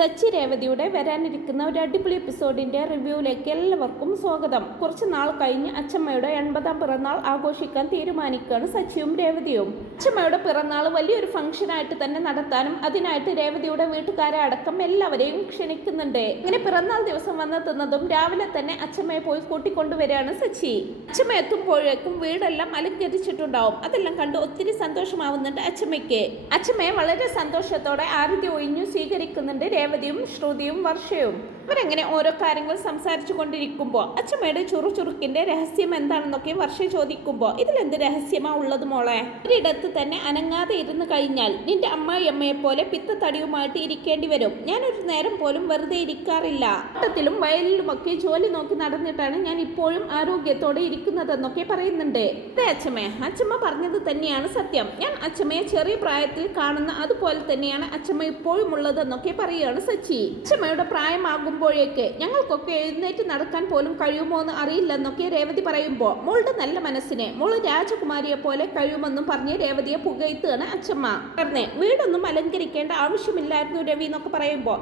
സച്ചി രേവതിയുടെ വരാനിരിക്കുന്ന ഒരു അടിപൊളി എപ്പിസോഡിന്റെ റിവ്യൂയിലേക്ക് എല്ലാവർക്കും സ്വാഗതം. കുറച്ച് നാൾ കഴിഞ്ഞ് അച്ഛമ്മയുടെ 80ാം പിറന്നാൾ ആഘോഷിക്കാൻ തീരുമാനിക്കുകയാണ് സച്ചിയും രേവതിയും. അച്ഛമ്മയുടെ പിറന്നാൾ വലിയൊരു ഫംഗ്ഷനായിട്ട് തന്നെ നടത്താനും അതിനായിട്ട് രേവതിയുടെ വീട്ടുകാരെ അടക്കം എല്ലാവരെയും ക്ഷണിക്കുന്നുണ്ട്. ഇങ്ങനെ പിറന്നാൾ ദിവസം വന്നെത്തുന്നതും രാവിലെ തന്നെ അച്ഛമ്മയെ പോയി കൂട്ടിക്കൊണ്ടുവരികയാണ് സച്ചി. അച്ഛമ്മ എത്തുമ്പോഴേക്കും വീടെല്ലാം അലങ്കരിച്ചിട്ടുണ്ടാവും. അതെല്ലാം കണ്ട് ഒത്തിരി സന്തോഷമാവുന്നുണ്ട് അച്ഛമ്മയ്ക്ക്. അച്ഛമ്മയെ വളരെ സന്തോഷത്തോടെ ആരതി ഒഴിഞ്ഞു സ്വീകരിക്കുന്നുണ്ട് രേവതിയും ശ്രുതിയും വർഷയും. അവരങ്ങനെ ഓരോ കാര്യങ്ങൾ സംസാരിച്ചു കൊണ്ടിരിക്കുമ്പോൾ അച്ഛമ്മയുടെ ചുറുചുറുക്കിന്റെ രഹസ്യം എന്താണെന്നൊക്കെ വർഷ ചോദിക്കുമ്പോൾ ഇതിലെന്ത് രഹസ്യമാ ഉള്ളത് മോളെ? ഒരിടത്ത് തന്നെ അനങ്ങാതെ ഇരുന്ന് കഴിഞ്ഞാൽ നിന്റെ അമ്മായിയമ്മയെ പോലെ പിത്തത്തടിയുമായിട്ട് ഇരിക്കേണ്ടി വരും. ഞാനൊരു നേരം പോലും വെറുതെ ഇരിക്കാറില്ല. തോട്ടത്തിലും വയലിലുമൊക്കെ ജോലി നോക്കി നടന്നിട്ടാണ് ഞാൻ ഇപ്പോഴും ആരോഗ്യത്തോടെ ഇരിക്കുന്നതെന്നൊക്കെ പറയുന്നുണ്ട്. അതെ അച്ഛമ്മ പറഞ്ഞത് തന്നെയാണ് സത്യം. ഞാൻ അച്ഛമ്മയെ ചെറിയ പ്രായത്തിൽ കാണുന്ന അതുപോലെ തന്നെയാണ് അച്ഛമ്മ ഇപ്പോഴും ഉള്ളതെന്നൊക്കെ പറയുകയാണ് സച്ചി. അച്ഛമ്മയുടെ പ്രായമാകുമ്പോഴേക്ക് ഞങ്ങൾക്കൊക്കെ എഴുന്നേറ്റ് നടക്കാൻ പോലും കഴിയുമോ എന്ന് അറിയില്ലെന്നൊക്കെ രേവതി പറയുമ്പോൾ മോളുടെ നല്ല മനസ്സിനെ മോള് രാജകുമാരിയെ പോലെ കഴിയുമെന്നും പറഞ്ഞ് രേവതിയെ പുകഴ്ത്തുകയാണ് അച്ഛമ്മ. പറഞ്ഞേ വീടൊന്നും അലങ്കരിക്കേണ്ട ആവശ്യമില്ലായിരുന്നു രവി എന്നൊക്കെ പറയുമ്പോൾ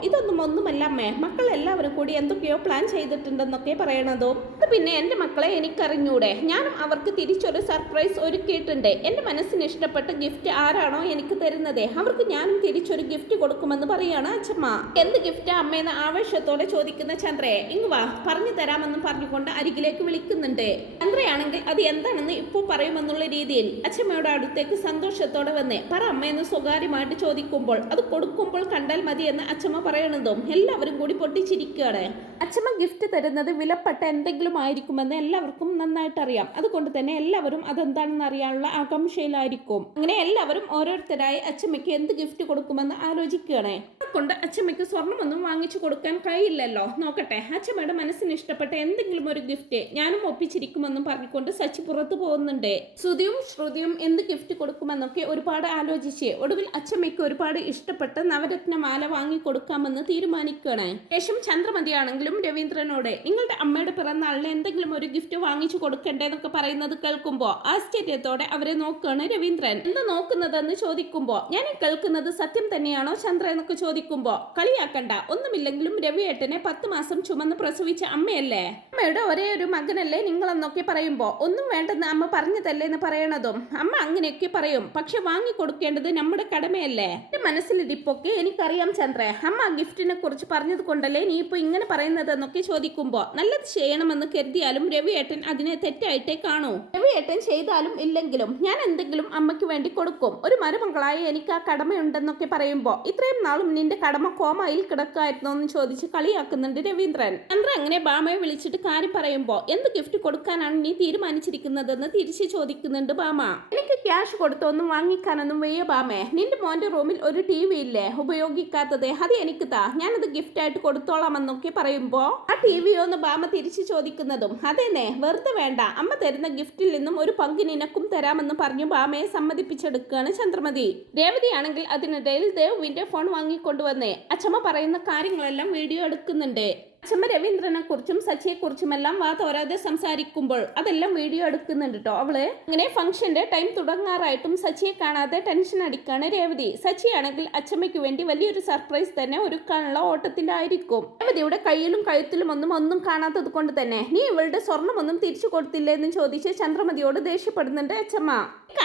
ഒന്നുമല്ല അമ്മേ, മക്കൾ എല്ലാവരും കൂടി എന്തൊക്കെയോ പ്ലാൻ ചെയ്തിട്ടുണ്ടെന്നൊക്കെ പറയണതും പിന്നെ എന്റെ മക്കളെ എനിക്കറിഞ്ഞൂടെ, ഞാനും അവർക്ക് തിരിച്ചൊരു സർപ്രൈസ് ഒരുക്കിയിട്ടുണ്ട്. എന്റെ മനസ്സിന് ഇഷ്ടപ്പെട്ട ഗിഫ്റ്റ് ആരാണോ എനിക്ക് തരുന്നത് അവർക്ക് ഞാനും തിരിച്ചൊരു ഗിഫ്റ്റ് കൊടുക്കുമെന്ന് പറയാണ് അച്ഛമ്മ. എന്ത് ഗിഫ്റ്റാ അമ്മയെന്ന് ആവേശത്തോടെ ചോദിക്കുന്ന ചന്ദ്രയെ ഇങ്ങ് വാ പറഞ്ഞു തരാമെന്ന് പറഞ്ഞുകൊണ്ട് അരികിലേക്ക് വിളിക്കുന്നുണ്ട്. ചന്ദ്രയാണെങ്കിൽ അത് എന്താണെന്ന് ഇപ്പോൾ പറയുമെന്നുള്ള രീതിയിൽ അച്ഛമ്മയുടെ അടുത്തേക്ക് സന്തോഷത്തോടെ വന്ന് പറ അമ്മയെന്ന് സ്വകാര്യമായിട്ട് ചോദിക്കുമ്പോൾ അത് കൊടുക്കുമ്പോൾ കണ്ടാൽ മതി എന്ന് അച്ഛമ്മ പറയണതും എല്ലാവരും കൂടി പൊട്ടിച്ചിരിക്കുകയാണ്. അച്ഛമ്മ ഗിഫ്റ്റ് തരുന്നത് വിലപ്പെട്ട എന്തെങ്കിലും ആയിരിക്കുമെന്ന് എല്ലാവർക്കും നന്നായിട്ട് അറിയാം. അതുകൊണ്ട് തന്നെ എല്ലാവരും അതെന്താണെന്ന് അറിയാനുള്ള ആകാംക്ഷയിലായിരിക്കും. അങ്ങനെ എല്ലാവരും ഓരോരുത്തരായി അച്ഛമ്മയ്ക്ക് എന്ത് ഗിഫ്റ്റ് കൊടുക്കുമെന്ന് ആലോചിക്കുകയാണ്. കൊണ്ട് അച്ഛമ്മയ്ക്ക് സ്വർണ്ണമൊന്നും വാങ്ങിച്ചു കൊടുക്കാൻ കഴിയില്ലല്ലോ, നോക്കട്ടെ അച്ഛമ്മയുടെ മനസ്സിന് ഇഷ്ടപ്പെട്ട എന്തെങ്കിലും ഒരു ഗിഫ്റ്റ് ഞാനും ഒപ്പിച്ചിരിക്കുമെന്നും പറഞ്ഞുകൊണ്ട് സച്ചി പുറത്തു പോകുന്നുണ്ട്. ശ്രുതിയും ശ്രുതിയും എന്ത് ഗിഫ്റ്റ് കൊടുക്കുമെന്നൊക്കെ ഒരുപാട് ആലോചിച്ച് ഒടുവിൽ അച്ഛമ്മയ്ക്ക് ഒരുപാട് ഇഷ്ടപ്പെട്ട നവരത്നമാല വാങ്ങി കൊടുക്കാമെന്ന് തീരുമാനിക്കുകയാണ്. ശേഷം ചന്ദ്രമതിയാണെങ്കിലും രവീന്ദ്രനോട് നിങ്ങളുടെ അമ്മയുടെ പിറന്നാളിന് എന്തെങ്കിലും ഒരു ഗിഫ്റ്റ് വാങ്ങിച്ചു കൊടുക്കണ്ടേന്നൊക്കെ പറയുന്നത് കേൾക്കുമ്പോൾ ആശ്ചര്യത്തോടെ അവരെ നോക്കുകയാണ് രവീന്ദ്രൻ. എന്താ നോക്കുന്നതെന്ന് ചോദിക്കുമ്പോൾ ഞാൻ കേൾക്കുന്നത് സത്യം തന്നെയാണോ ചന്ദ്ര എന്നൊക്കെ ചോദിക്കുമ്പോൾ കളിയാക്കണ്ട, ഒന്നുമില്ലെങ്കിലും രവിയേട്ടനെ 10 മാസം ചുമന്ന് പ്രസവിച്ച അമ്മയല്ലേ, അമ്മയുടെ ഒരേ ഒരു മകനല്ലേ നിങ്ങളെന്നൊക്കെ പറയുമ്പോൾ ഒന്നും വേണ്ടെന്ന് അമ്മ പറഞ്ഞതല്ലേ എന്ന് പറയണതും അമ്മ അങ്ങനെയൊക്കെ പറയും, പക്ഷെ വാങ്ങിക്കൊടുക്കേണ്ടത് നമ്മുടെ കടമയല്ലേ. എന്റെ മനസ്സിലിരിപ്പൊക്കെ എനിക്കറിയാം ചന്ദ്ര, അമ്മ ആ ഗിഫ്റ്റിനെ കുറിച്ച് പറഞ്ഞത് കൊണ്ടല്ലേ നീ ഇപ്പൊ ഇങ്ങനെ പറയുന്നതെന്നൊക്കെ ചോദിക്കുമ്പോൾ നല്ലത് ചെയ്യണമെന്ന് കരുതിയാലും രവിയേട്ടൻ അതിനെ തെറ്റായിട്ടേ കാണൂ. രവിയേട്ടൻ ചെയ്താലും ഇല്ലെങ്കിലും ഞാൻ എന്തെങ്കിലും അമ്മയ്ക്ക് വേണ്ടി കൊടുക്കും. ഒരു മരുമകളായി എനിക്ക് ആ കടമയുണ്ടെന്നൊക്കെ പറയുമ്പോൾ ഇത്രയും നാളും നിന്റെ കടമ കോമയിൽ കിടക്കായിരുന്നോ എന്ന് ചോദിച്ച് കളിയാക്കുന്നുണ്ട് രവീന്ദ്രൻ. ചന്ദ്ര അങ്ങനെ ബാമയെ വിളിച്ചിട്ട് കാര്യം പറയുമ്പോൾ എന്ത് ഗിഫ്റ്റ് കൊടുക്കാനാണ് നീ തീരുമാനിച്ചിരിക്കുന്നതെന്ന് തിരിച്ച് ചോദിക്കുന്നുണ്ട് ബാമ. എനിക്ക് ക്യാഷ് കൊടുത്തൊന്നും വാങ്ങിക്കാനൊന്നും വയ്യ ബാമേ, നിന്റെ മോന്റെ റൂമിൽ ഒരു TV ഇല്ലേ ഉപയോഗിക്കാത്തത്, അത് എനിക്ക് താ, ഞാനത് ഗിഫ്റ്റ് ആയിട്ട് കൊടുത്തോളാമെന്നൊക്കെ പറയുമ്പോ ആ TVയോ എന്ന് ബാമ തിരിച്ചു ചോദിക്കുന്നതും അതേന്നെ വെറുതെ വേണ്ട, അമ്മ തരുന്ന ഗിഫ്റ്റിൽ നിന്നും ഒരു പങ്ക് നിനക്കും തരാമെന്ന് പറഞ്ഞു ബാമയെ സമ്മതിപ്പിച്ചെടുക്കുകയാണ് ചന്ദ്രമതി. രേവതിയാണെങ്കിൽ അതിനിടയിൽ ദേവുവിന്റെ ഫോൺ വാങ്ങിക്കൊണ്ടുവന്നേ അച്ഛമ്മ പറയുന്ന കാര്യങ്ങളെല്ലാം വീഡിയോ എടുക്കുന്നുണ്ട്. അച്ഛമ്മ രവീന്ദ്രനെ കുറിച്ചും സച്ചിയെ കുറിച്ചുമെല്ലാം തോരാതെ സംസാരിക്കുമ്പോൾ അതെല്ലാം വീഡിയോ എടുക്കുന്നുണ്ട് കേട്ടോ അവള്. അങ്ങനെ ഫംഗ്ഷന്റെ ടൈം തുടങ്ങാറായിട്ടും സച്ചിയെ കാണാതെ ടെൻഷൻ അടിക്കാണ് രേവതി. സച്ചിയാണെങ്കിൽ അച്ഛമ്മയ്ക്ക് വേണ്ടി വലിയൊരു സർപ്രൈസ് തന്നെ ഒരുക്കാനുള്ള ഓട്ടത്തിലായിരിക്കും. രേവതിയുടെ കയ്യിലും കഴുത്തിലും ഒന്നും കാണാത്തത് കൊണ്ട് തന്നെ നീ ഇവളുടെ സ്വർണ്ണമൊന്നും തിരിച്ചു കൊടുത്തില്ലേ എന്ന് ചോദിച്ച് ചന്ദ്രമതിയോട് ദേഷ്യപ്പെടുന്നുണ്ട് അച്ഛമ്മ.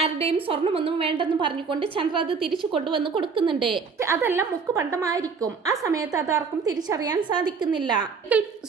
ആരുടെയും സ്വർണ്ണമൊന്നും വേണ്ടെന്ന് പറഞ്ഞുകൊണ്ട് ചന്ദ്ര അത് തിരിച്ചു കൊണ്ടുവന്ന് കൊടുക്കുന്നുണ്ട്. അതെല്ലാം മുക്കുപണ്ടമായിരിക്കും. ആ സമയത്ത് അതാർക്കും തിരിച്ചറിയാൻ സാധിക്കുന്നില്ല.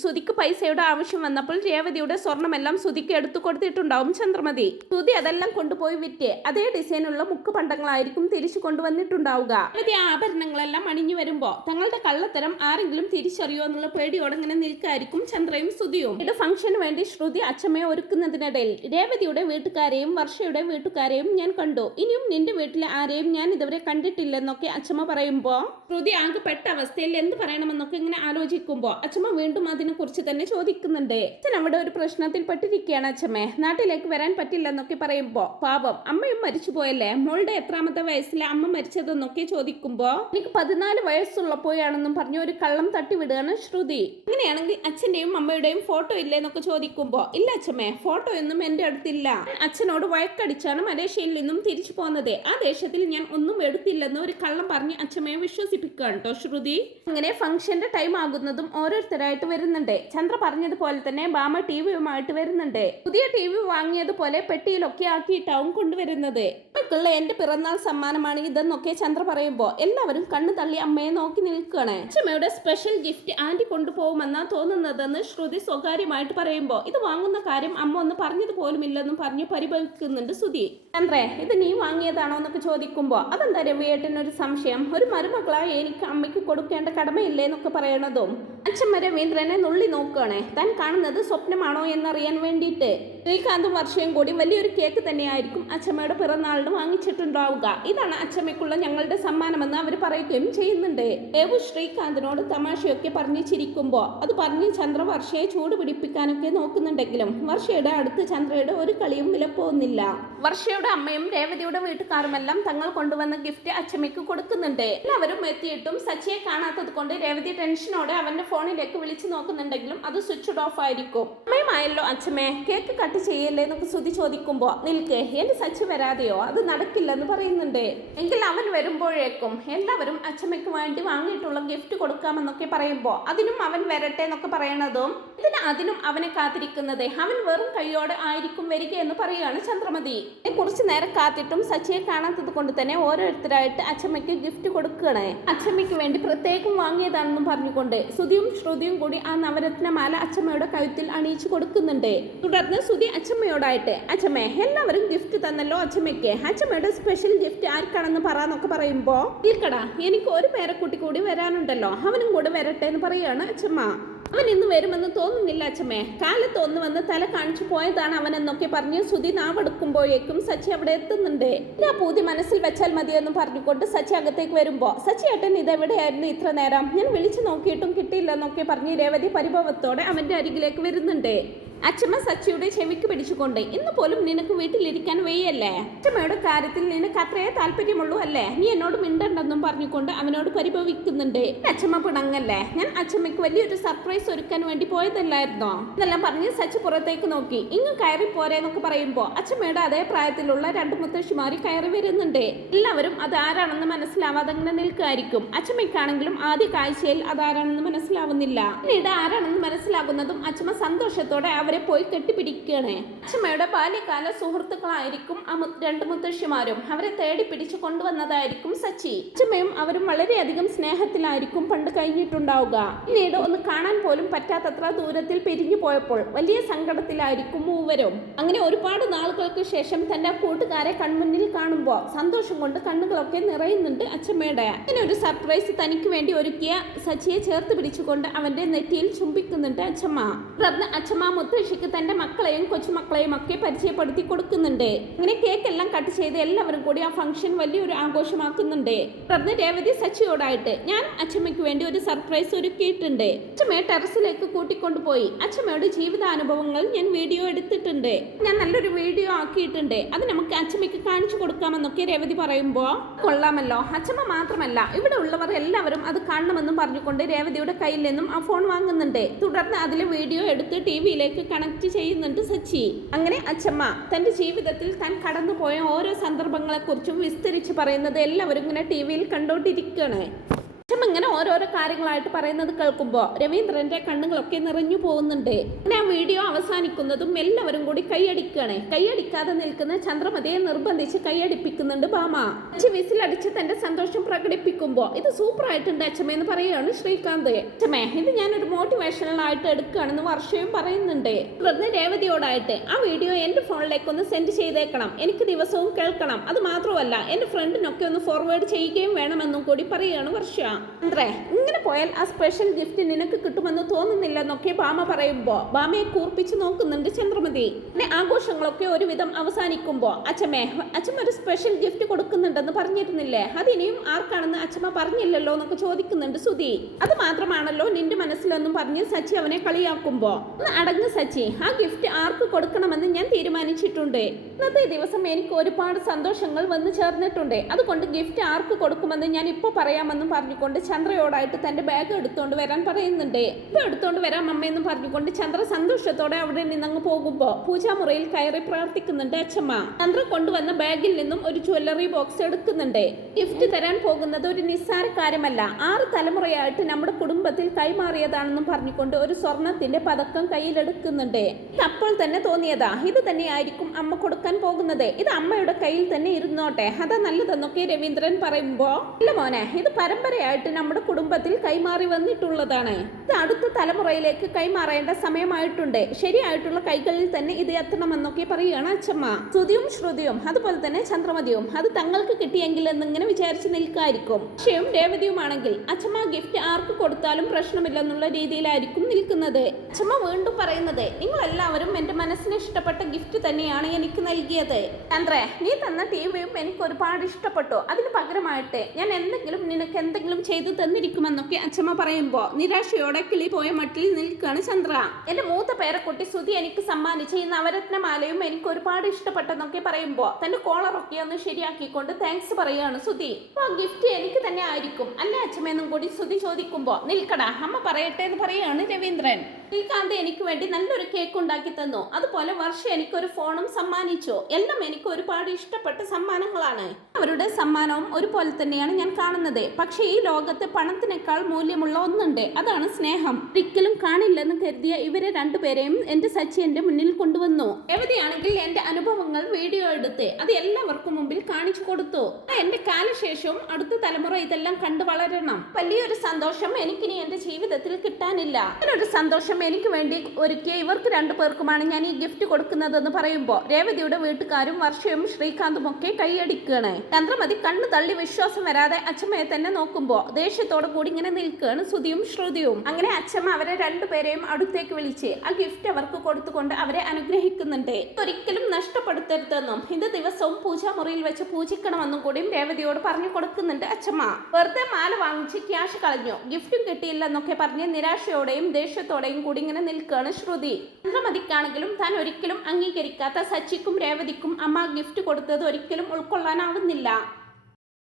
സുധിക്ക് പൈസയുടെ ആവശ്യം വന്നപ്പോൾ രേവതിയുടെ സ്വർണ്ണമെല്ലാം സുധിക്ക് എടുത്തു കൊടുത്തിട്ടുണ്ടാവും ചന്ദ്രമതി. സുധി അതെല്ലാം കൊണ്ടുപോയി വിറ്റ് അതേ ഡിസൈനുള്ള മുക്കുപണ്ടങ്ങളായിരിക്കും തിരിച്ചു കൊണ്ടുവന്നിട്ടുണ്ടാവുക. രേവതി ആഭരണങ്ങളെല്ലാം അണിഞ്ഞു വരുമ്പോ തങ്ങളുടെ കള്ളത്തരം ആരെങ്കിലും തിരിച്ചറിയോ എന്നുള്ള പേടിയോടെ ഇങ്ങനെ നിൽക്കായിരിക്കും ചന്ദ്രയും സുധിയും. ഇത് ഫംഗ്ഷന് വേണ്ടി ശ്രുതി അച്ഛമ്മയെ ഒരുക്കുന്നതിനിടയിൽ രേവതിയുടെ വീട്ടുകാരെയും വർഷയുടെ വീട്ടുകാരെയും ഞാൻ കണ്ടു, ഇനിയും നിന്റെ വീട്ടിലെ ആരെയും ഞാൻ ഇതുവരെ കണ്ടിട്ടില്ലെന്നൊക്കെ അച്ഛമ്മ പറയുമ്പോ ശ്രുതി ആകെ പെട്ട അവസ്ഥയിൽ എന്ത് പറയണമെന്നൊക്കെ ഇങ്ങനെ ആലോചിക്കുമ്പോ അച്ഛമ്മ വീണ്ടും അതിനെക്കുറിച്ച് തന്നെ ചോദിക്കുന്നുണ്ട്. അച്ഛൻ അവിടെ ഒരു പ്രശ്നത്തിൽ പെട്ടിരിക്കുകയാണ് അച്ഛമ്മേ, നാട്ടിലേക്ക് വരാൻ പറ്റില്ലെന്നൊക്കെ പറയുമ്പോ പാവം അമ്മയും മരിച്ചുപോയല്ലേ, മോളുടെ എത്രാമത്തെ വയസ്സിലെ അമ്മ മരിച്ചതെന്നൊക്കെ ചോദിക്കുമ്പോ എനിക്ക് 14 വയസ്സുള്ളപ്പോഴാണെന്നും പറഞ്ഞു ഒരു കള്ളം തട്ടിവിടുകയാണ് ശ്രുതി. അങ്ങനെയാണെങ്കിൽ അച്ഛന്റെയും അമ്മയുടെയും ഫോട്ടോ ഇല്ലേ എന്നൊക്കെ ചോദിക്കുമ്പോ ഇല്ല അച്ഛമ്മേ, ഫോട്ടോ ഒന്നും എന്റെ അടുത്തില്ല. അച്ഛനോട് വഴക്കടിച്ചാണ് മലേഷ്യയിൽ നിന്നും തിരിച്ചു പോകുന്നത്. ആ ദേഷ്യത്തിൽ ഞാൻ ഒന്നും എടുത്തില്ലെന്ന് ഒരു കള്ളം പറഞ്ഞ് അച്ഛമ്മയെ വിശ്വസിപ്പിക്കുകയാണ് കേട്ടോ ശ്രുതി. അങ്ങനെ ഫംഗ്ഷന്റെ ടൈം ആകുന്നതും ഓരോരുത്തരായിട്ട് വരുന്നുണ്ട്. ചന്ദ്ര പറഞ്ഞതുപോലെ തന്നെ ബാമ ടിവിയുമായിട്ട് വരുന്നുണ്ട്. പുതിയ ടിവി വാങ്ങിയതുപോലെ പെട്ടിയിലൊക്കെ ആക്കിയിട്ടാവും കൊണ്ടുവരുന്നത്. അമ്മയ്ക്കുള്ള എന്റെ പിറന്നാൾ സമ്മാനമാണ് ഇതെന്നൊക്കെ ചന്ദ്ര പറയുമ്പോ എല്ലാവരും കണ്ണു തള്ളി അമ്മയെ നോക്കി നിൽക്കുകയാണ്. അച്ഛമ്മയുടെ സ്പെഷ്യൽ ഗിഫ്റ്റ് ആന്റി കൊണ്ടുപോകുമെന്നാ തോന്നുന്നതെന്ന് ശ്രുതി സ്വകാര്യമായിട്ട് പറയുമ്പോ ഇത് വാങ്ങുന്ന കാര്യം അമ്മ ഒന്ന് പറഞ്ഞത് പോലും ഇല്ലെന്നും പറഞ്ഞ് പരിഭവിക്കുന്നുണ്ട് സുധി. ചന്ദ്രേ, ഇത് നീ വാങ്ങിയതാണോ എന്നൊക്കെ ചോദിക്കുമ്പോ അതെന്താ രവിയേട്ടനൊരു സംശയം, ഒരു മരുമകളായി എനിക്ക് അമ്മയ്ക്ക് കൊടുക്കേണ്ട കടമയില്ലേ എന്നൊക്കെ പറയണതും അച്ഛമ്മ രവീന്ദ്രനെ നുള്ളി നോക്കുകയാണ്. താൻ കാണുന്നത് സ്വപ്നമാണോ എന്നറിയാൻ വേണ്ടിയിട്ട്. ശ്രീകാന്തും വർഷയും കൂടി വലിയൊരു കേക്ക് തന്നെയായിരിക്കും അച്ഛമ്മയുടെ പിറന്നാളിന് വാങ്ങിച്ചിട്ടുണ്ടാവുക. ഇതാണ് അച്ഛമ്മയ്ക്കുള്ള ഞങ്ങളുടെ സമ്മാനമെന്ന് അവർ പറയുകയും ചെയ്യുന്നുണ്ട്. ദേവു ശ്രീകാന്തിനോട് തമാശയൊക്കെ പറഞ്ഞു ചിരിക്കുമ്പോ അത് പറഞ്ഞ് ചന്ദ്ര വർഷയെ ചൂട് പിടിപ്പിക്കാനൊക്കെ നോക്കുന്നുണ്ടെങ്കിലും വർഷയുടെ അടുത്ത് ചന്ദ്രയുടെ ഒരു കളിയും വിലപ്പോകുന്നില്ല. വർഷയുടെ അമ്മയും രേവതിയുടെ വീട്ടുകാരുമെല്ലാം തങ്ങൾ കൊണ്ടുവന്ന ഗിഫ്റ്റ് അച്ഛമ്മയ്ക്ക് കൊടുക്കുന്നുണ്ട്. എല്ലാവരും എത്തിയിട്ടും സച്ചിയെ കാണാത്തത് കൊണ്ട് രേവതി ടെൻഷനോടെ അവന്റെ ഫോണിലേക്ക് വിളിച്ചു നോക്കുന്നുണ്ടെങ്കിലും അത് സ്വിച്ച് ഓഫ് ആയിരിക്കും. അമ്മയുമായല്ലോ അച്ഛമ്മേ, കേക്ക് കട്ട് ചെയ്യല്ലേ എന്നൊക്കെ സുധി ചോദിക്കുമ്പോ നിൽക്ക്, എന്റെ സച്ചി വരാതെയോ, അത് നടക്കില്ലെന്ന് പറയുന്നുണ്ട്. എങ്കിൽ അവൻ വരുമ്പോഴേക്കും എല്ലാവരും അച്ഛമ്മയ്ക്ക് വേണ്ടി വാങ്ങിയിട്ടുള്ള ഗിഫ്റ്റ് കൊടുക്കാമെന്നൊക്കെ പറയുമ്പോ അതിനും അവൻ വരട്ടെ എന്നൊക്കെ പറയണതും അതിനും അവനെ കാത്തിരിക്കുന്നത് അവൻ വെറും കൈയോടെ ആയിരിക്കും വരിക എന്ന് പറയുകയാണ് ചന്ദ്രമതി. കുറച്ചു നേരം കാത്തിട്ടും സച്ചിയെ കാണാത്തത് കൊണ്ട് തന്നെ ഓരോരുത്തരായിട്ട് അച്ഛമ്മയ്ക്ക് ഗിഫ്റ്റ് കൊടുക്കുകയാണ്. അച്ഛമ്മയ്ക്ക് വേണ്ടി പ്രത്യേകം വാങ്ങിയതാണെന്നും പറഞ്ഞുകൊണ്ട് സുധിയും ശ്രുതിയും കൂടി ആ നവരത്നമാല അച്ഛമ്മയുടെ കഴുത്തിൽ അണിയിച്ചു കൊടുക്കുന്നുണ്ട്. തുടർന്ന് സുധി അച്ഛമ്മയോടായിട്ട് അച്ഛമ്മേ, എല്ലാവരും ഗിഫ്റ്റ് തന്നല്ലോ അച്ഛമ്മയ്ക്ക്, അച്ഛമ്മയുടെ സ്പെഷ്യൽ ഗിഫ്റ്റ് ആർക്കാണെന്ന് പറയാന്നൊക്കെ പറയുമ്പോ ഇൽക്കടാ, എനിക്ക് ഒരു പേരക്കുട്ടി കൂടി വരാനുണ്ടല്ലോ, അവനും കൂടെ വരട്ടെ എന്ന് പറയാണ് അച്ഛമ്മ. അവൻ ഇന്ന് വരുമെന്ന് തോന്നുന്നില്ല അച്ഛമ്മേ, കാലത്ത് ഒന്ന് വന്ന് തല കാണിച്ചു പോയതാണ് അവനെന്നൊക്കെ പറഞ്ഞ് സുധി നാവെടുക്കുമ്പോഴേക്കും സച്ചി അവിടെ എത്തുന്നുണ്ട്. ആ പൂതി മനസ്സിൽ വെച്ചാൽ മതിയെന്ന് പറഞ്ഞുകൊണ്ട് സച്ചി അകത്തേക്ക് വരുമ്പോ സച്ചി ഏട്ടൻ ഇതെവിടെയായിരുന്നു ഇത്ര നേരം, ഞാൻ വിളിച്ചു നോക്കിയിട്ടും കിട്ടിയില്ലെന്നൊക്കെ പറഞ്ഞ് രേവതി പരിഭവത്തോടെ അവന്റെ അരികിലേക്ക് വരുന്നുണ്ട്. അച്ഛമ്മ സച്ചിയുടെ ചെവിക്ക് പിടിച്ചുകൊണ്ട് ഇന്ന് പോലും നിനക്ക് വീട്ടിലിരിക്കാൻ വയ്യല്ലേ, അച്ഛമ്മയുടെ കാര്യത്തിൽ നിനക്ക് അത്രയേ താല്പര്യമുള്ളൂ അല്ലേ, നീ എന്നോട് മിണ്ടണ്ടെന്നും പറഞ്ഞുകൊണ്ട് അവനോട് പരിഭവിക്കുന്നുണ്ട്. അച്ഛമ്മ പിണങ്ങല്ലേ, ഞാൻ അച്ഛമ്മയ്ക്ക് വലിയൊരു സർപ്രൈസ് ഒരുക്കാൻ വേണ്ടി പോയതല്ലായിരുന്നോ എന്നെല്ലാം പറഞ്ഞ് സച്ചി പുറത്തേക്ക് നോക്കി ഇങ്ങ് കയറി പോരേന്നൊക്കെ പറയുമ്പോ അച്ഛമ്മയുടെ അതേ പ്രായത്തിലുള്ള 2 മുത്തശ്ശിമാര് കയറി വരുന്നുണ്ട്. എല്ലാവരും അത് ആരാണെന്ന് മനസ്സിലാവാതെ അങ്ങനെ നിൽക്കായിരിക്കും. അച്ഛമ്മയ്ക്കാണെങ്കിലും ആദ്യ കാഴ്ചയിൽ അതാരാണെന്ന് മനസ്സിലാവുന്നില്ല. പിന്നീട് ആരാണെന്ന് മനസ്സിലാകുന്നതും അച്ഛമ്മ സന്തോഷത്തോടെ അവരെ പോയി കെട്ടിപ്പിടിക്കുകയാണ്. അച്ഛമ്മയുടെ ബാല്യകാല സുഹൃത്തുക്കളായിരിക്കും ആ 2 മുത്തശ്ശിമാരും. അവരെ തേടി പിടിച്ചു കൊണ്ടുവന്നതായിരിക്കും സച്ചി. അച്ഛമ്മയും അവരും വളരെയധികം സ്നേഹത്തിലായിരിക്കും പണ്ട് കഴിഞ്ഞിട്ടുണ്ടാവുക. പിന്നീട് ഒന്ന് കാണാൻ പോലും പറ്റാത്തത്ര ദൂരത്തിൽ പിരിഞ്ഞു പോയപ്പോൾ വലിയ സങ്കടത്തിലായിരിക്കും മൂവരും. അങ്ങനെ ഒരുപാട് നാളുകൾക്ക് ശേഷം തന്റെ കൂട്ടുകാരെ കൺമുന്നിൽ കാണുമ്പോൾ സന്തോഷം കൊണ്ട് കണ്ണുകളൊക്കെ നിറയുന്നുണ്ട് അച്ഛമ്മയുടെ. ഇങ്ങനെ ഒരു സർപ്രൈസ് തനിക്ക് വേണ്ടി ഒരുക്കിയ സച്ചിയെ ചേർത്ത് പിടിച്ചുകൊണ്ട് അവന്റെ നെറ്റിയിൽ ചുംബിക്കുന്നുണ്ട് അച്ഛമ്മ. തുടർന്ന് അച്ഛമ്മ മുത്തശ്ശിക്ക് തന്റെ മക്കളെയും കൊച്ചുമക്കളെയും ഒക്കെ പരിചയപ്പെടുത്തി കൊടുക്കുന്നുണ്ട്. ഇങ്ങനെ കേക്ക് എല്ലാം കട്ട് ചെയ്ത് എല്ലാവരും കൂടി ആ ഫംഗ്ഷൻ വലിയൊരു ആഘോഷമാക്കുന്നുണ്ട്. തുടർന്ന് രേവതി സച്ചിയോടായിട്ട് ഞാൻ അച്ഛമ്മയ്ക്ക് വേണ്ടി ഒരു സർപ്രൈസ് ഒരുക്കിയിട്ടുണ്ട്, അച്ഛമ്മയെ ടെറസിലേക്ക് കൂട്ടിക്കൊണ്ടുപോയി അച്ഛമ്മയുടെ ജീവിതാനുഭവങ്ങൾ ഞാൻ വീഡിയോ എടുത്തിട്ടുണ്ട്, ഞാൻ നല്ലൊരു വീഡിയോ ആക്കിയിട്ടുണ്ട്, അത് നമുക്ക് അച്ഛമ്മയ്ക്ക് കാണിച്ചു കൊടുക്കാമെന്നൊക്കെ രേവതി പറയുമ്പോ കൊള്ളാമല്ലോ, അച്ഛമ്മ മാത്രമല്ല ഇവിടെ ഉള്ളവർ എല്ലാവരും അത് കാണണമെന്നും പറഞ്ഞുകൊണ്ട് രേവതിയുടെ കയ്യിൽ നിന്നും ആ ഫോൺ വാങ്ങുന്നുണ്ട്. തുടർന്ന് അതിലെ വീഡിയോ എടുത്ത് ടിവിയിലേക്ക് കണക്ട് ചെയ്യുന്നുണ്ട് സച്ചി. അങ്ങനെ അച്ഛമ്മ തന്റെ ജീവിതത്തിൽ താൻ കടന്നുപോയ ഓരോ സന്ദർഭങ്ങളെക്കുറിച്ചും വിസ്തരിച്ച് പറയുന്നത് എല്ലാവരും ഇങ്ങനെ ടിവിയിൽ കണ്ടോണ്ടിരിക്കുകയാണ്. അച്ഛമ്മ ഇങ്ങനെ ഓരോരോ കാര്യങ്ങളായിട്ട് പറയുന്നത് കേൾക്കുമ്പോൾ രവീന്ദ്രന്റെ കണ്ണുകളൊക്കെ നിറഞ്ഞു പോകുന്നുണ്ട്. അങ്ങനെ ആ വീഡിയോ അവസാനിക്കുന്നതും എല്ലാവരും കൂടി കൈയടിക്കുകയാണ്. കൈയടിക്കാതെ നിൽക്കുന്ന ചന്ദ്രമതിയെ നിർബന്ധിച്ച് കൈയടിപ്പിക്കുന്നുണ്ട് ഭാമ. അച്ഛൻ വിസിലടിച്ച് തന്റെ സന്തോഷം പ്രകടിപ്പിക്കുമ്പോൾ ഇത് സൂപ്പർ ആയിട്ടുണ്ട് അച്ഛമ്മ എന്ന് പറയുകയാണ് ശ്രീകാന്ത്. അച്ഛമ്മേ, ഇത് ഞാനൊരു മോട്ടിവേഷണൽ ആയിട്ട് എടുക്കുകയാണെന്ന് വർഷയും പറയുന്നുണ്ട്. തുടർന്ന് രേവതിയോടായിട്ട് ആ വീഡിയോ എന്റെ ഫോണിലേക്ക് ഒന്ന് സെൻഡ് ചെയ്തേക്കണം, എനിക്ക് ദിവസവും കേൾക്കണം, അത് മാത്രമല്ല എന്റെ ഫ്രണ്ടിനൊക്കെ ഒന്ന് ഫോർവേഡ് ചെയ്യുകയും വേണമെന്നും കൂടി പറയുകയാണ് വർഷ. ചന്ദ്രേ, ഇങ്ങനെ പോയാൽ ആ സ്പെഷ്യൽ ഗിഫ്റ്റ് നിനക്ക് കിട്ടുമെന്ന് തോന്നുന്നില്ലെന്നൊക്കെ ഭാമ പറയുമ്പോൾ ഭാമയെ കൂർപ്പിച്ച് നോക്കുന്നുണ്ട് ചന്ദ്രമതി. പിന്നെ ആഘോഷങ്ങളൊക്കെ ഒരുവിധം അവസാനിക്കുമ്പോൾ അച്ഛമ്മ ഒരു സ്പെഷ്യൽ ഗിഫ്റ്റ് കൊടുക്കുന്നുണ്ടെന്ന് പറഞ്ഞിരുന്നില്ലേ, അതിനിയും ആർക്കാണെന്ന് അച്ഛമ്മ പറഞ്ഞില്ലല്ലോ എന്നൊക്കെ ചോദിക്കുന്നുണ്ട് സുധി. അത് മാത്രമാണല്ലോ നിന്റെ മനസ്സിലൊന്നും പറഞ്ഞ് സച്ചി അവനെ കളിയാക്കുമ്പോ ഒന്ന് അടങ്ങ് സച്ചി, ആ ഗിഫ്റ്റ് ആർക്ക് കൊടുക്കണമെന്ന് ഞാൻ തീരുമാനിച്ചിട്ടുണ്ട്. ഇന്നത്തെ ദിവസം എനിക്ക് ഒരുപാട് സന്തോഷങ്ങൾ വന്നു ചേർന്നിട്ടുണ്ട്, അതുകൊണ്ട് ഗിഫ്റ്റ് ആർക്ക് കൊടുക്കുമെന്ന് ഞാൻ ഇപ്പൊ പറയാമെന്നും പറഞ്ഞുകൊണ്ട് ചന്ദ്രയോടായിട്ട് തന്റെ ബാഗ് എടുത്തോണ്ട് വരാൻ പറയുന്നുണ്ട്. ഇപ്പൊ എടുത്തോണ്ട് വരാം അമ്മയെന്നും പറഞ്ഞുകൊണ്ട് ചന്ദ്ര സന്തോഷത്തോടെ അവിടെ നിന്നങ്ങ് പോകുമ്പോ പൂജാമുറിയിൽ കയറി പ്രാർത്ഥിക്കുന്നുണ്ട് അച്ഛമ്മ. ചന്ദ്ര കൊണ്ടുവന്ന ബാഗിൽ നിന്നും ഒരു ജ്വല്ലറി ബോക്സ് എടുക്കുന്നുണ്ട്. ഗിഫ്റ്റ് തരാൻ പോകുന്നത് ഒരു നിസ്സാര കാര്യമല്ല, 6 തലമുറയായിട്ട് നമ്മുടെ കുടുംബത്തിൽ കൈമാറിയതാണെന്നും പറഞ്ഞുകൊണ്ട് ഒരു സ്വർണത്തിന്റെ പതക്കം കയ്യിലെടുക്കുന്നുണ്ട്. അപ്പോൾ തന്നെ തോന്നിയതാ ഇത് തന്നെയായിരിക്കും അമ്മ കൊടുക്കാൻ പോകുന്നത്, ഇത് അമ്മയുടെ കയ്യിൽ തന്നെ ഇരുന്നോട്ടെ, അതാ നല്ലതെന്നൊക്കെ രവീന്ദ്രൻ പറയുമ്പോ ഇല്ല മോനെ, ഇത് പരമ്പരയായിട്ട് നമ്മുടെ കുടുംബത്തിൽ കൈമാറി വന്നിട്ടുള്ളതാണ്, ഇത് അടുത്ത തലമുറയിലേക്ക് കൈമാറേണ്ട സമയമായിട്ടുണ്ട്, ശരിയായിട്ടുള്ള കൈകളിൽ തന്നെ ഇത് എത്തണമെന്നൊക്കെ പറയുകയാണ് അച്ഛമ്മ. ശ്രുതിയും ശ്രുതിയും അതുപോലെ തന്നെ ചന്ദ്രമതിയും അത് തങ്ങൾക്ക് കിട്ടിയെങ്കിൽ എന്നിങ്ങനെ വിചാരിച്ച് നിൽക്കായിരിക്കും. പക്ഷേയും രേവതിയുമാണെങ്കിൽ അച്ഛമ്മ ഗിഫ്റ്റ് ആർക്ക് കൊടുത്താലും പ്രശ്നമില്ലെന്നുള്ള രീതിയിലായിരിക്കും നിൽക്കുന്നത്. അച്ഛമ്മ വീണ്ടും പറയുന്നത് നിങ്ങൾ എല്ലാവരും എന്റെ മനസ്സിന് ഇഷ്ടപ്പെട്ട ഗിഫ്റ്റ് തന്നെയാണ് എനിക്ക് നൽകിയത്. ചന്ദ്രേ, നീ തന്ന ടിവിയും എനിക്ക് ഒരുപാട് ഇഷ്ടപ്പെട്ടു, അതിന് പകരമായിട്ട് ഞാൻ നിനക്ക് എന്തെങ്കിലും ചെയ്തു തന്നിരിക്കുമെന്നൊക്കെ അച്ഛമ്മ പറയുമ്പോ നിരാശയോടെ കിളി പോയ മട്ടിൽ നിൽക്കുകയാണ് ചന്ദ്ര. എന്റെ മൂത്ത പേരക്കുട്ടി സുധി എനിക്ക് സമ്മാനിച്ച ഈ നവരത്നമാലയും എനിക്ക് ഒരുപാട് ഇഷ്ടപ്പെട്ടെന്നൊക്കെ പറയുമ്പോ തന്റെ കോളറൊക്കെ ഒന്ന് ശരിയാക്കിക്കൊണ്ട് താങ്ക്സ് പറയുകയാണ് സുധി. ആ ഗിഫ്റ്റ് എനിക്ക് തന്നെ ആയിരിക്കും അല്ലേ അച്ഛമെന്നും കൂടി സുധി ചോദിക്കുമ്പോ നിൽക്കടാ അമ്മ പറയട്ടെ എന്ന് പറയുകയാണ് രവീന്ദ്രൻ. ശ്രീകാന്ത് എനിക്ക് വേണ്ടി നല്ലൊരു കേക്ക് ഉണ്ടാക്കി തന്നു, അതുപോലെ വർഷ എനിക്കൊരു ഫോണും സമ്മാനിച്ചു, എല്ലാം എനിക്ക് ഒരുപാട് ഇഷ്ടപ്പെട്ട സമ്മാനങ്ങളാണ്. അവരുടെ സമ്മാനവും ഒരുപോലെ തന്നെയാണ് ഞാൻ കാണുന്നത്. പക്ഷേ ഈ ലോകത്ത് പണത്തിനേക്കാൾ മൂല്യമുള്ള ഒന്നുണ്ട്, അതാണ് സ്നേഹം. ഒരിക്കലും കാണില്ലെന്ന് കരുതിയ ഇവരെ രണ്ടുപേരെയും എന്റെ സച്ചി എന്റെ മുന്നിൽ കൊണ്ടുവന്നു. എവിടെയാണെങ്കിൽ എന്റെ അനുഭവങ്ങൾ വീഡിയോ എടുത്ത് അത് എല്ലാവർക്കും മുമ്പിൽ കാണിച്ചു കൊടുത്തു. എന്റെ കാലശേഷവും അടുത്ത തലമുറ ഇതെല്ലാം കണ്ടു വളരണം. വലിയൊരു സന്തോഷം എനിക്കിനി എന്റെ ജീവിതത്തിൽ കിട്ടാനില്ല. അങ്ങനൊരു സന്തോഷം എനിക്ക് വേണ്ടി ഒരുക്കിയ ഇവർക്ക് രണ്ടുപേർക്കുമാണ് ഞാൻ ഈ ഗിഫ്റ്റ് കൊടുക്കുന്നതെന്ന് പറയുമ്പോ രേവതിയുടെ വീട്ടുകാരും വർഷയും ശ്രീകാന്തും ഒക്കെ കൈയടിക്കുകയാണ്. ചന്ദ്രമതി കണ്ണു തള്ളി വിശ്വാസം വരാതെ അച്ഛമ്മയെ തന്നെ നോക്കുമ്പോ ദേഷ്യത്തോടെ കൂടി ഇങ്ങനെ നിൽക്കുകയാണ് സുധിയും ശ്രുതിയും. അങ്ങനെ അച്ഛമ്മ അവരെ രണ്ടുപേരെയും അടുത്തേക്ക് വിളിച്ച് ആ ഗിഫ്റ്റ് അവർക്ക് കൊടുത്തുകൊണ്ട് അവരെ അനുഗ്രഹിക്കുന്നുണ്ട്. ഒരിക്കലും നഷ്ടപ്പെടുത്തരുതെന്നും ഇത് ദിവസവും പൂജാമുറിയിൽ വെച്ച് പൂജിക്കണമെന്നും കൂടിയും രേവതിയോട് പറഞ്ഞു കൊടുക്കുന്നുണ്ട് അച്ഛമ്മ. വെറുതെ മാല വാങ്ങിച്ച് ക്യാഷ് കളഞ്ഞു, ഗിഫ്റ്റും കിട്ടിയില്ലെന്നൊക്കെ പറഞ്ഞ് നിരാശയോടെയും ദേഷ്യത്തോടെയും കൂടി ഇങ്ങനെ നിൽക്കുകയാണ് ശ്രുതി. ചന്ദ്രമതിക്കാണെങ്കിലും താൻ ഒരിക്കലും അംഗീകരിക്കാത്ത സച്ചിക്കും രേവതിക്കും അമ്മ ഗിഫ്റ്റ് കൊടുത്തത് ഒരിക്കലും ഉൾക്കൊള്ളാനാവുന്നില്ല.